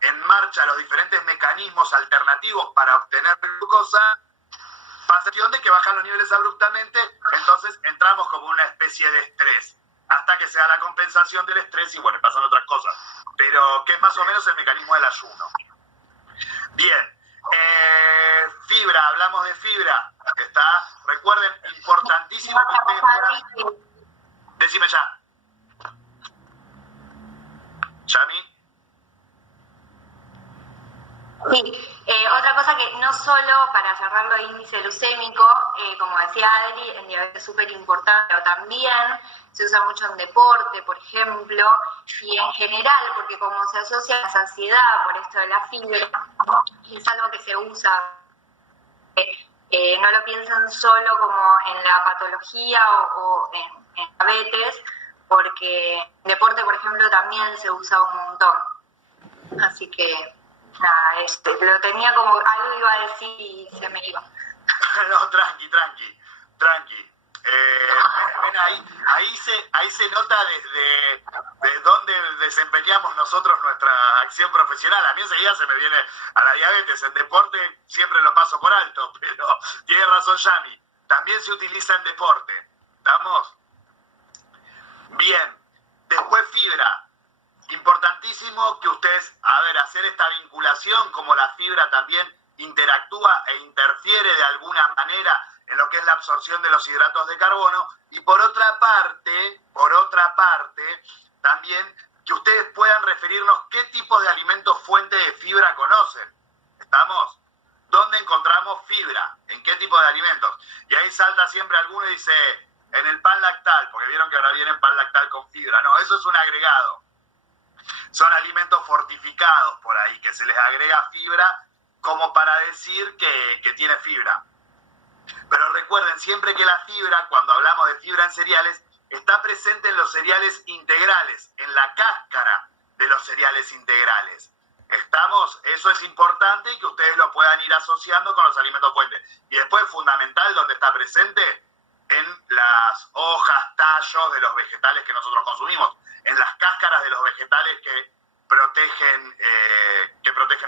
en marcha los diferentes mecanismos alternativos para obtener glucosa, pasa de que bajan los niveles abruptamente, entonces entramos como una especie de estrés, hasta que se da la compensación del estrés y bueno, pasan otras cosas, pero que es más o menos el mecanismo del ayuno. Bien, fibra, hablamos de fibra, está, recuerden, importantísimo que ustedes puedan... Decime ya. ¿Yami? Sí, otra cosa que no solo para cerrar lo de índice glucémico, como decía Adri, en diabetes es súper importante, pero también se usa mucho en deporte, por ejemplo, y en general, porque como se asocia a la saciedad por esto de la fibra, y es algo que se usa, no lo piensen solo como en la patología o en diabetes, porque en deporte, por ejemplo, también se usa un montón. Así que... nada, lo tenía como algo iba a decir y se me iba. No, tranqui. Ven ahí se nota de dónde desempeñamos nosotros nuestra acción profesional. A mí enseguida se me viene a la diabetes. En deporte siempre lo paso por alto, pero tiene razón Yami. También se utiliza en deporte. ¿Estamos? Bien. Después fibra. Importantísimo que ustedes, hacer esta vinculación, como la fibra también interactúa e interfiere de alguna manera en lo que es la absorción de los hidratos de carbono, y por otra parte, también que ustedes puedan referirnos qué tipos de alimentos fuente de fibra conocen. ¿Estamos? ¿Dónde encontramos fibra? ¿En qué tipo de alimentos? Y ahí salta siempre alguno y dice, en el pan lactal, porque vieron que ahora viene pan lactal con fibra. No, eso es un agregado. Son alimentos fortificados por ahí, que se les agrega fibra como para decir que tiene fibra. Pero recuerden siempre que la fibra, cuando hablamos de fibra en cereales, está presente en los cereales integrales, en la cáscara de los cereales integrales. ¿Estamos? Eso es importante y que ustedes lo puedan ir asociando con los alimentos fuentes. Y después, fundamental, ¿dónde está presente? En las hojas, tallos de los vegetales que nosotros consumimos, en las cáscaras de los vegetales que protegen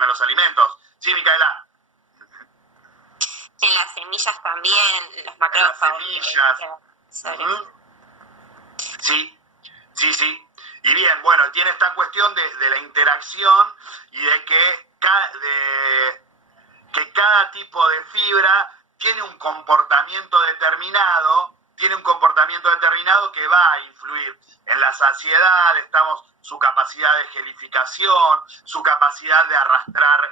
a los alimentos. ¿Sí, Micaela? En las semillas también, los macrófagos. En las semillas. Sí. Y bien, bueno, tiene esta cuestión de la interacción y de que cada tipo de fibra tiene un comportamiento determinado que va a influir en la saciedad, su capacidad de gelificación, su capacidad de arrastrar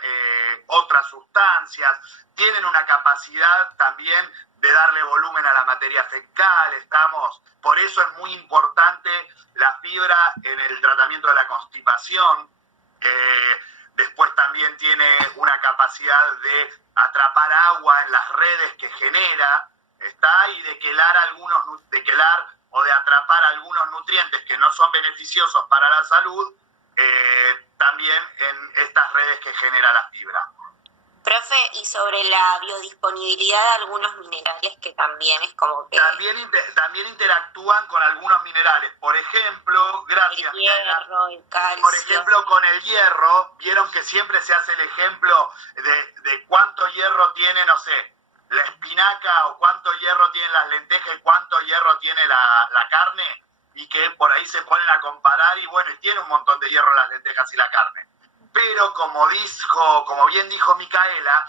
otras sustancias, tienen una capacidad también de darle volumen a la materia fecal, por eso es muy importante la fibra en el tratamiento de la constipación. Después también tiene una capacidad de atrapar agua en las redes que genera, y de quelar o de atrapar algunos nutrientes que no son beneficiosos para la salud, también en estas redes que genera la fibra. Profe, y sobre la biodisponibilidad de algunos minerales que también es como que... También interactúan con algunos minerales. Por ejemplo, gracias. El hierro, el calcio. Por ejemplo, con el hierro, vieron que siempre se hace el ejemplo de cuánto hierro tiene, no sé, la espinaca o cuánto hierro tienen las lentejas y cuánto hierro tiene la carne, y que por ahí se ponen a comparar y bueno, y tiene un montón de hierro las lentejas y la carne. Pero como bien dijo Micaela,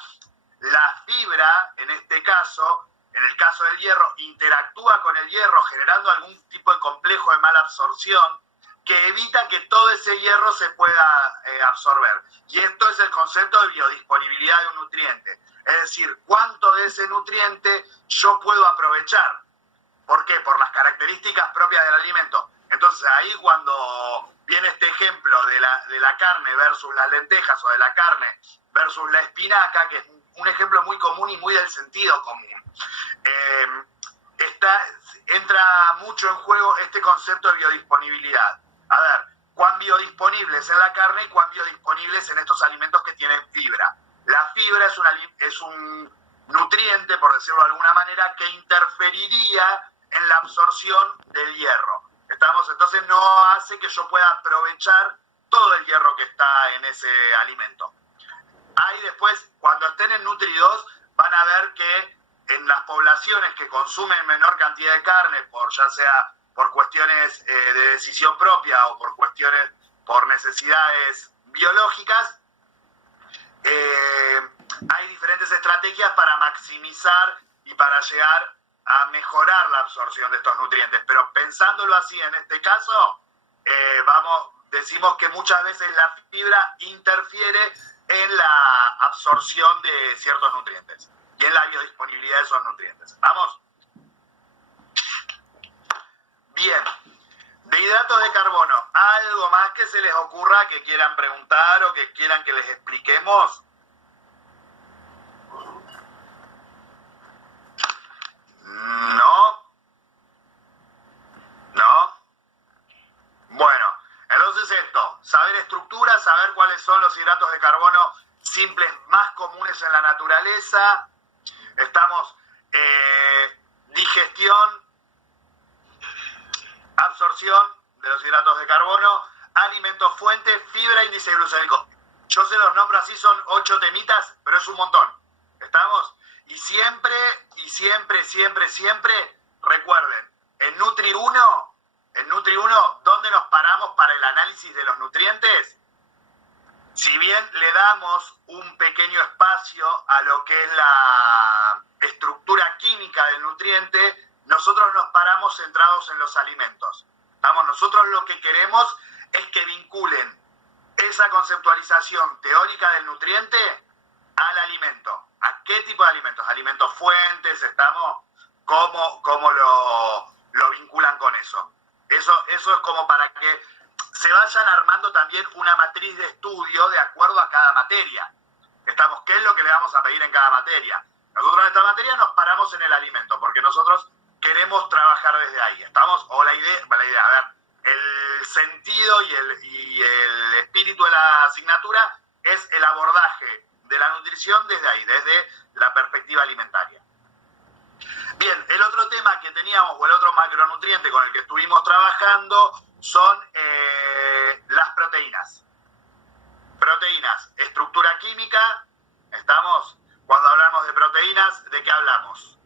la fibra, en este caso, en el caso del hierro, interactúa con el hierro generando algún tipo de complejo de mala absorción que evita que todo ese hierro se pueda absorber. Y esto es el concepto de biodisponibilidad de un nutriente. Es decir, cuánto de ese nutriente yo puedo aprovechar. ¿Por qué? Por las características propias del alimento. Entonces ahí cuando viene este ejemplo de la carne versus las lentejas, o de la carne versus la espinaca, que es un ejemplo muy común y muy del sentido común, entra mucho en juego este concepto de biodisponibilidad. A ver, cuán biodisponibles en la carne y cuán biodisponibles en estos alimentos que tienen fibra. La fibra es un nutriente, por decirlo de alguna manera, que interferiría en la absorción del hierro. Entonces no hace que yo pueda aprovechar todo el hierro que está en ese alimento. Ahí después, cuando estén en Nutri2, van a ver que en las poblaciones que consumen menor cantidad de carne, ya sea por cuestiones de decisión propia o por necesidades biológicas, hay diferentes estrategias para maximizar y para llegar a mejorar la absorción de estos nutrientes. Pero pensándolo así, en este caso, decimos que muchas veces la fibra interfiere en la absorción de ciertos nutrientes y en la biodisponibilidad de esos nutrientes. ¿Vamos? Bien. De hidratos de carbono, ¿algo más que se les ocurra que quieran preguntar o que quieran que les expliquemos? ¿No? ¿No? Bueno, entonces esto, saber estructura, saber cuáles son los hidratos de carbono simples más comunes en la naturaleza. Estamos digestión, absorción de los hidratos de carbono, alimentos fuente, fibra, índice glucémico. Yo se los nombro así, son 8 temitas, pero es un montón. ¿Estamos? Y siempre, recuerden, en Nutri1, ¿dónde nos paramos para el análisis de los nutrientes? Si bien le damos un pequeño espacio a lo que es la estructura química del nutriente, nosotros nos paramos centrados en los alimentos. Vamos, nosotros lo que queremos es que vinculen esa conceptualización teórica del nutriente al alimento. ¿A qué tipo de alimentos? Alimentos fuentes, ¿cómo lo vinculan con eso? Eso es como para que se vayan armando también una matriz de estudio de acuerdo a cada materia. ¿Qué es lo que le vamos a pedir en cada materia? Nosotros en esta materia nos paramos en el alimento, porque nosotros queremos trabajar desde ahí. ¿Estamos? O la idea, a ver, el sentido y el espíritu de la asignatura es el abordaje de la nutrición desde ahí, desde la perspectiva alimentaria. Bien, el otro tema que teníamos, o el otro macronutriente con el que estuvimos trabajando, son las proteínas. Proteínas, estructura química, ¿estamos? Cuando hablamos de proteínas, ¿de qué hablamos?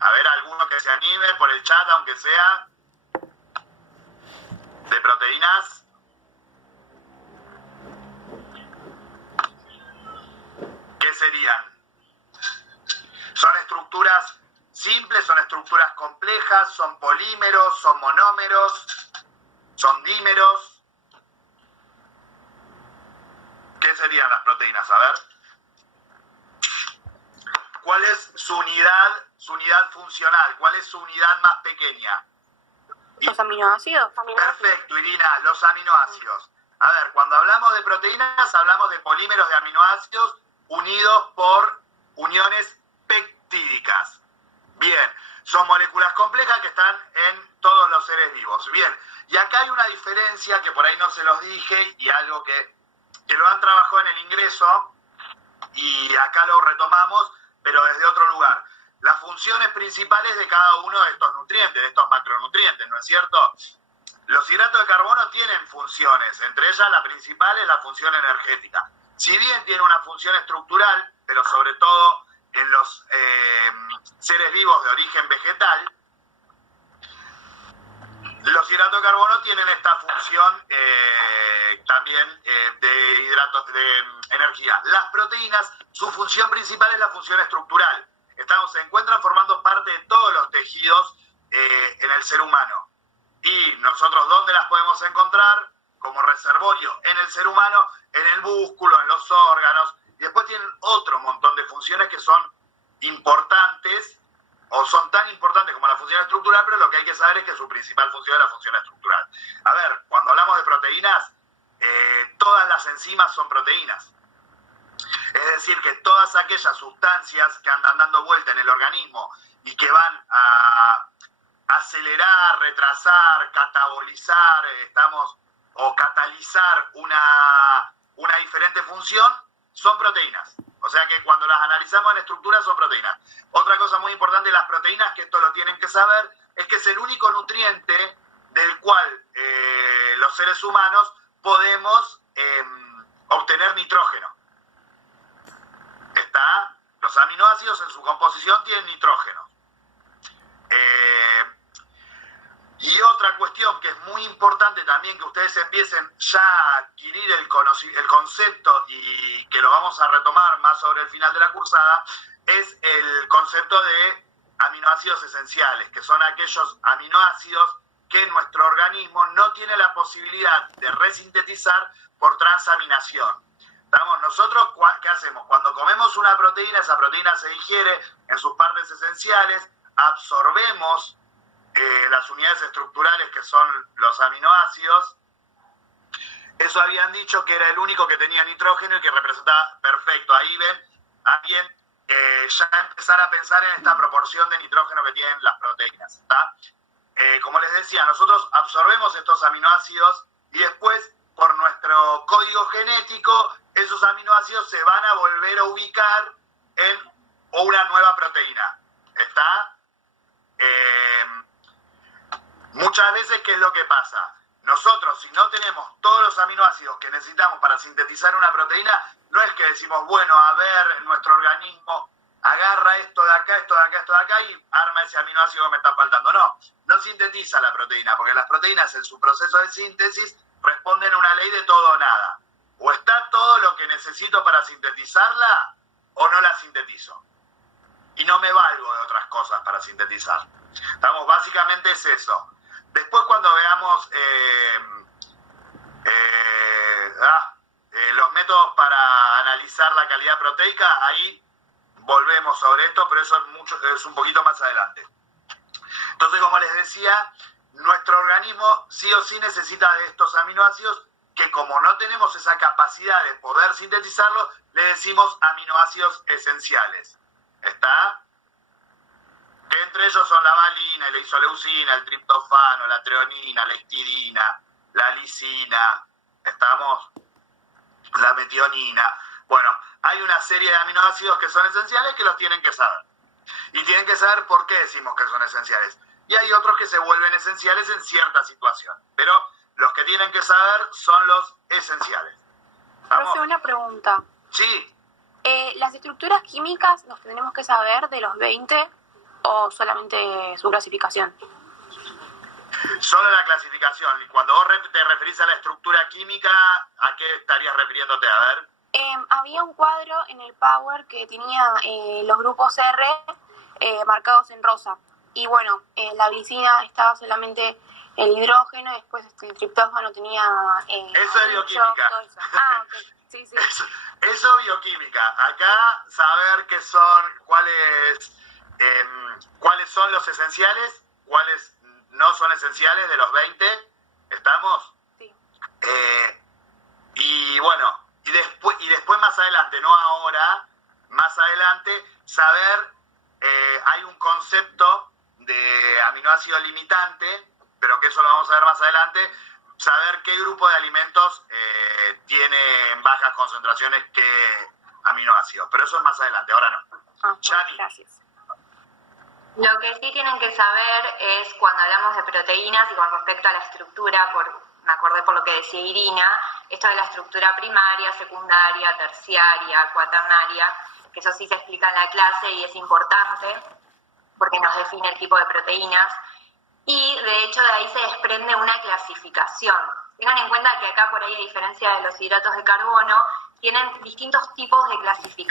A ver, alguno que se anime por el chat, aunque sea de proteínas. ¿Qué serían? ¿Son estructuras simples, son estructuras complejas, son polímeros, son monómeros, son dímeros? ¿Qué serían las proteínas? A ver. ¿Cuál es su unidad funcional? ¿Cuál es su unidad más pequeña? Los aminoácidos. Perfecto, Irina, los aminoácidos. A ver, cuando hablamos de proteínas, hablamos de polímeros de aminoácidos unidos por uniones peptídicas. Bien, son moléculas complejas que están en todos los seres vivos. Bien, y acá hay una diferencia que por ahí no se los dije y algo que lo han trabajado en el ingreso y acá lo retomamos, pero desde otro lugar. Las funciones principales de cada uno de estos nutrientes, de estos macronutrientes, ¿no es cierto? Los hidratos de carbono tienen funciones, entre ellas la principal es la función energética. Si bien tiene una función estructural, pero sobre todo en los seres vivos de origen vegetal, los hidratos de carbono tienen esta función también de energía. Las proteínas, su función principal es la función estructural. Se encuentran formando parte de todos los tejidos en el ser humano. Y nosotros, ¿dónde las podemos encontrar? Como reservorio en el ser humano, en el músculo, en los órganos. Y después tienen otro montón de funciones que son importantes, o son tan importantes como la función estructural, pero lo que hay que saber es que su principal función es la función estructural. A ver, cuando hablamos de proteínas, todas las enzimas son proteínas. Es decir, que todas aquellas sustancias que andan dando vuelta en el organismo y que van a acelerar, retrasar, catabolizar, o catalizar una diferente función, son proteínas. O sea que cuando las analizamos en estructura son proteínas. Otra cosa muy importante de las proteínas, que esto lo tienen que saber, es que es el único nutriente del cual los seres humanos podemos obtener nitrógeno. Los aminoácidos en su composición tienen nitrógeno. Y otra cuestión que es muy importante también que ustedes empiecen ya a adquirir el concepto y que lo vamos a retomar más sobre el final de la cursada, es el concepto de aminoácidos esenciales, que son aquellos aminoácidos que nuestro organismo no tiene la posibilidad de resintetizar por transaminación. Nosotros, ¿qué hacemos? Cuando comemos una proteína, esa proteína se digiere en sus partes esenciales, absorbemos las unidades estructurales que son los aminoácidos. Eso habían dicho que era el único que tenía nitrógeno y que representaba perfecto. Ahí ven, alguien ya empezar a pensar en esta proporción de nitrógeno que tienen las proteínas, ¿está? Como les decía, nosotros absorbemos estos aminoácidos y después, por nuestro código genético, esos aminoácidos se van a volver a ubicar en una nueva proteína. ¿Está? Muchas veces, ¿qué es lo que pasa? Nosotros, si no tenemos todos los aminoácidos que necesitamos para sintetizar una proteína, no es que decimos, bueno, a ver, nuestro organismo agarra esto de acá, esto de acá, esto de acá y arma ese aminoácido que me está faltando. No sintetiza la proteína, porque las proteínas en su proceso de síntesis responden a una ley de todo o nada. O está todo lo que necesito para sintetizarla, o no la sintetizo. Y no me valgo de otras cosas para sintetizar. Básicamente es eso. Después, cuando veamos los métodos para analizar la calidad proteica, ahí volvemos sobre esto, pero eso es un poquito más adelante. Entonces, como les decía, nuestro organismo sí o sí necesita de estos aminoácidos que, como no tenemos esa capacidad de poder sintetizarlos, le decimos aminoácidos esenciales. ¿Está? Que entre ellos son la valina, la isoleucina, el triptofano, la treonina, la histidina, la lisina, la metionina. Bueno, hay una serie de aminoácidos que son esenciales que los tienen que saber. Y tienen que saber por qué decimos que son esenciales. Y hay otros que se vuelven esenciales en cierta situación. Pero los que tienen que saber son los esenciales. Profe, una pregunta. Sí. ¿Las estructuras químicas nos tenemos que saber de los 20 o solamente su clasificación? Solo la clasificación. Y cuando vos te referís a la estructura química, ¿a qué estarías refiriéndote? A ver. Había un cuadro en el Power que tenía los grupos R marcados en rosa. Y bueno, la glicina estaba solamente el hidrógeno, después el triptófano tenía... eso es bioquímica. Todo eso. Ah, ok. Sí. Eso bioquímica. Acá saber qué son, cuáles son los esenciales, cuáles no son esenciales de los 20. ¿Estamos? Sí. Y bueno, y después más adelante, no ahora, más adelante, saber, hay un concepto de aminoácido limitante, pero que eso lo vamos a ver más adelante, saber qué grupo de alimentos tiene en bajas concentraciones qué aminoácidos, pero eso es más adelante, ahora no. Chani. Gracias. Lo que sí tienen que saber es cuando hablamos de proteínas y con respecto a la estructura, me acordé por lo que decía Irina, esto de la estructura primaria, secundaria, terciaria, cuaternaria, que eso sí se explica en la clase y es importante porque nos define el tipo de proteínas. Y de hecho de ahí se desprende una clasificación. Tengan en cuenta que acá por ahí, a diferencia de los hidratos de carbono, tienen distintos tipos de clasificación.